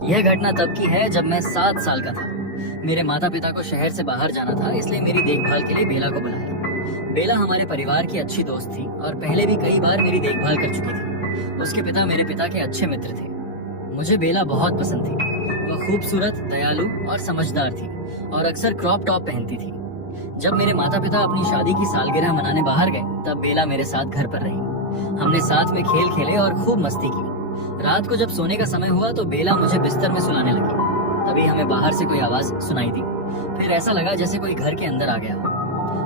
यह घटना तब की है जब मैं 7 साल का था। मेरे माता पिता को शहर से बाहर जाना था, इसलिए मेरी देखभाल के लिए बेला को बुलाया। बेला हमारे परिवार की अच्छी दोस्त थी और पहले भी कई बार मेरी देखभाल कर चुकी थी। उसके पिता मेरे पिता के अच्छे मित्र थे। मुझे बेला बहुत पसंद थी। वह खूबसूरत, दयालु और समझदार थी और अक्सर क्रॉप टॉप पहनती थी। जब मेरे माता पिता अपनी शादी की सालगिरह मनाने बाहर गए, तब बेला मेरे साथ घर पर रही। हमने साथ में खेल खेले और खूब मस्ती की। रात को जब सोने का समय हुआ तो बेला मुझे बिस्तर में सुलाने लगी। तभी हमें बाहर से कोई आवाज सुनाई दी। फिर ऐसा लगा जैसे कोई घर के अंदर आ गया हो।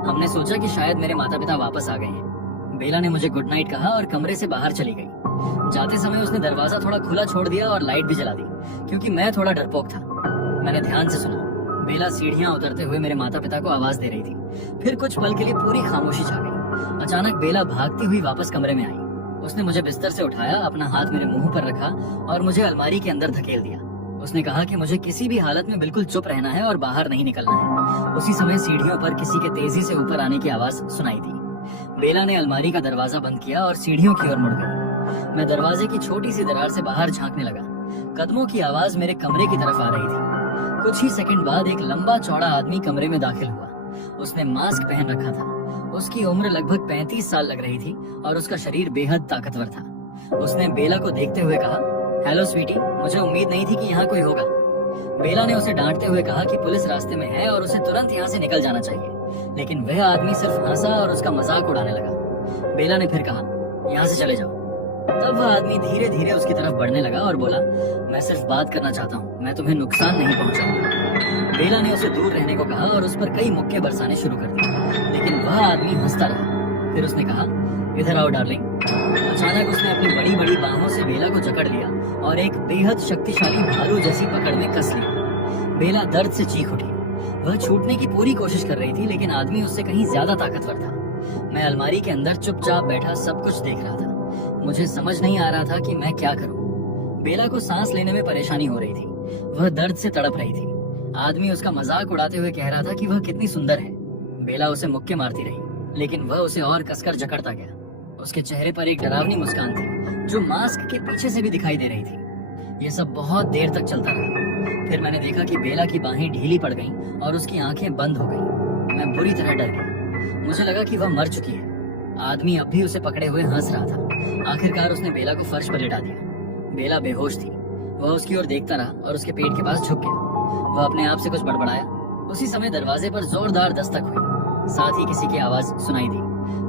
हमने सोचा कि शायद मेरे माता पिता वापस आ गए हैं। बेला ने मुझे गुड नाइट कहा और कमरे से बाहर चली गई। जाते समय उसने दरवाजा थोड़ा खुला छोड़ दिया और लाइट भी जला दी, क्योंकि मैं थोड़ा डरपोक था। मैंने ध्यान से सुना। बेला सीढ़ियां उतरते हुए मेरे माता पिता को आवाज दे रही थी। फिर कुछ पल के लिए पूरी खामोशी छा गई। अचानक बेला भागती हुई वापस कमरे में आई। उसने मुझे बिस्तर से उठाया, अपना हाथ मेरे मुंह पर रखा और मुझे अलमारी के अंदर धकेल दिया। उसने कहा कि मुझे किसी भी हालत में बिल्कुल चुप रहना है और बाहर नहीं निकलना है। उसी समय सीढ़ियों पर किसी के तेजी से ऊपर आने की आवाज सुनाई दी। बेला ने अलमारी का दरवाजा बंद किया और सीढ़ियों की ओर मुड़ गई। मैं दरवाजे की छोटी सी दरार से बाहर झांकने लगा। कदमों की आवाज मेरे कमरे की तरफ आ रही थी। कुछ ही सेकंड बाद एक लंबा चौड़ा आदमी कमरे में दाखिल हुआ। उसने मास्क पहन रखा था। उसकी उम्र लगभग 35 साल लग रही थी और उसका शरीर बेहद ताकतवर था। उसने बेला को देखते हुए कहा, हेलो स्वीटी, मुझे उम्मीद नहीं थी कि यहाँ कोई होगा। बेला ने उसे डांटते हुए कहा कि पुलिस रास्ते में है और उसे तुरंत यहाँ से निकल जाना चाहिए, लेकिन वह आदमी सिर्फ हंसा और उसका मजाक उड़ाने लगा। बेला ने फिर कहा, यहाँ से चले जाओ। तब वह आदमी धीरे धीरे उसकी तरफ बढ़ने लगा और बोला, मैं सिर्फ बात करना चाहता हूँ, मैं तुम्हें नुकसान नहीं पहुँचाऊंगा। बेला ने उसे दूर रहने को कहा और उस पर कई मुक्के बरसाने शुरू कर दिए, लेकिन वह आदमी हंसता रहा। फिर उसने कहा, इधर आओ डार्लिंग। अचानक उसने अपनी बड़ी बड़ी बाहों से बेला को जकड़ लिया और एक बेहद शक्तिशाली भालू जैसी पकड़ में कस लिया। बेला दर्द से चीख उठी। वह छूटने की पूरी कोशिश कर रही थी, लेकिन आदमी उससे कहीं ज्यादा ताकतवर था। मैं अलमारी के अंदर चुपचाप बैठा सब कुछ देख रहा था। मुझे समझ नहीं आ रहा था कि मैं क्या करूं। बेला को सांस लेने में परेशानी हो रही थी। वह दर्द से तड़प रही थी। आदमी उसका मजाक उड़ाते हुए कह रहा था कि वह कितनी सुंदर है। बेला उसे मुक्के मारती रही, लेकिन वह उसे और कसकर जकड़ता गया। उसके चेहरे पर एक डरावनी मुस्कान थी, जो मास्क के पीछे से भी दिखाई दे रही थी। यह सब बहुत देर तक चलता रहा। फिर मैंने देखा कि बेला की बाहें ढीली पड़ गईं और उसकी आंखें बंद हो गईं। मैं बुरी तरह डर गया। मुझे लगा कि वह मर चुकी है। आदमी अब भी उसे पकड़े हुए हंस रहा था। आखिरकार उसने बेला को फर्श पर लिटा दिया। बेला बेहोश थी। वह उसकी ओर देखता रहा और उसके पेट के पास झुक गया। वह अपने आप से कुछ बड़बड़ाया। उसी समय दरवाजे पर जोरदार दस्तक हुई। साथ ही किसी की आवाज सुनाई दी,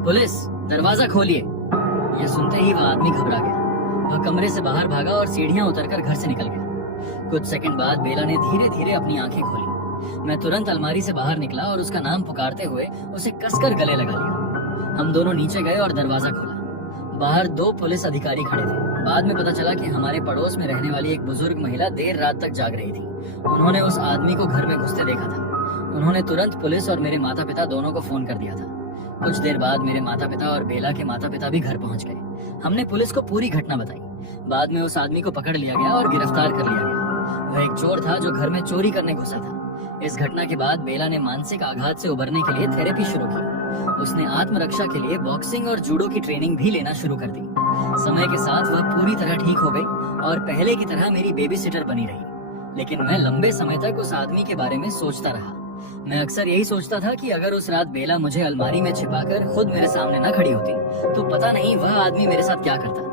पुलिस, दरवाजा खोलिए। यह सुनते ही वह आदमी घबरा गया। वह कमरे से बाहर भागा और सीढ़ियां उतरकर घर से निकल गया। कुछ सेकंड बाद बेला ने धीरे धीरे अपनी आंखें खोली। मैं तुरंत अलमारी से बाहर निकला और उसका नाम पुकारते हुए उसे कसकर गले लगा लिया। हम दोनों नीचे गए और दरवाजा खोला। बाहर 2 पुलिस अधिकारी खड़े थे। बाद में पता चला कि हमारे पड़ोस में रहने वाली एक बुजुर्ग महिला देर रात तक जाग रही थी। उन्होंने उस आदमी को घर में घुसते देखा था। उन्होंने तुरंत पुलिस और मेरे माता पिता दोनों को फोन कर दिया था। कुछ देर बाद मेरे माता पिता और बेला के माता पिता भी घर पहुंच गए। हमने पुलिस को पूरी घटना बताई। बाद में उस आदमी को पकड़ लिया गया और गिरफ्तार कर लिया गया। वह एक चोर था जो घर में चोरी करने घुसा था। इस घटना के बाद बेला ने मानसिक आघात से उबरने के लिए थेरेपी शुरू की। उसने आत्मरक्षा के लिए बॉक्सिंग और जूडो की ट्रेनिंग भी लेना शुरू कर दी। समय के साथ वह पूरी तरह ठीक हो गई और पहले की तरह मेरी बेबी सिटर बनी रही। लेकिन मैं लंबे समय तक उस आदमी के बारे में सोचता रहा। मैं अक्सर यही सोचता था कि अगर उस रात बेला मुझे अलमारी में छिपाकर खुद मेरे सामने न खड़ी होती, तो पता नहीं वह आदमी मेरे साथ क्या करता।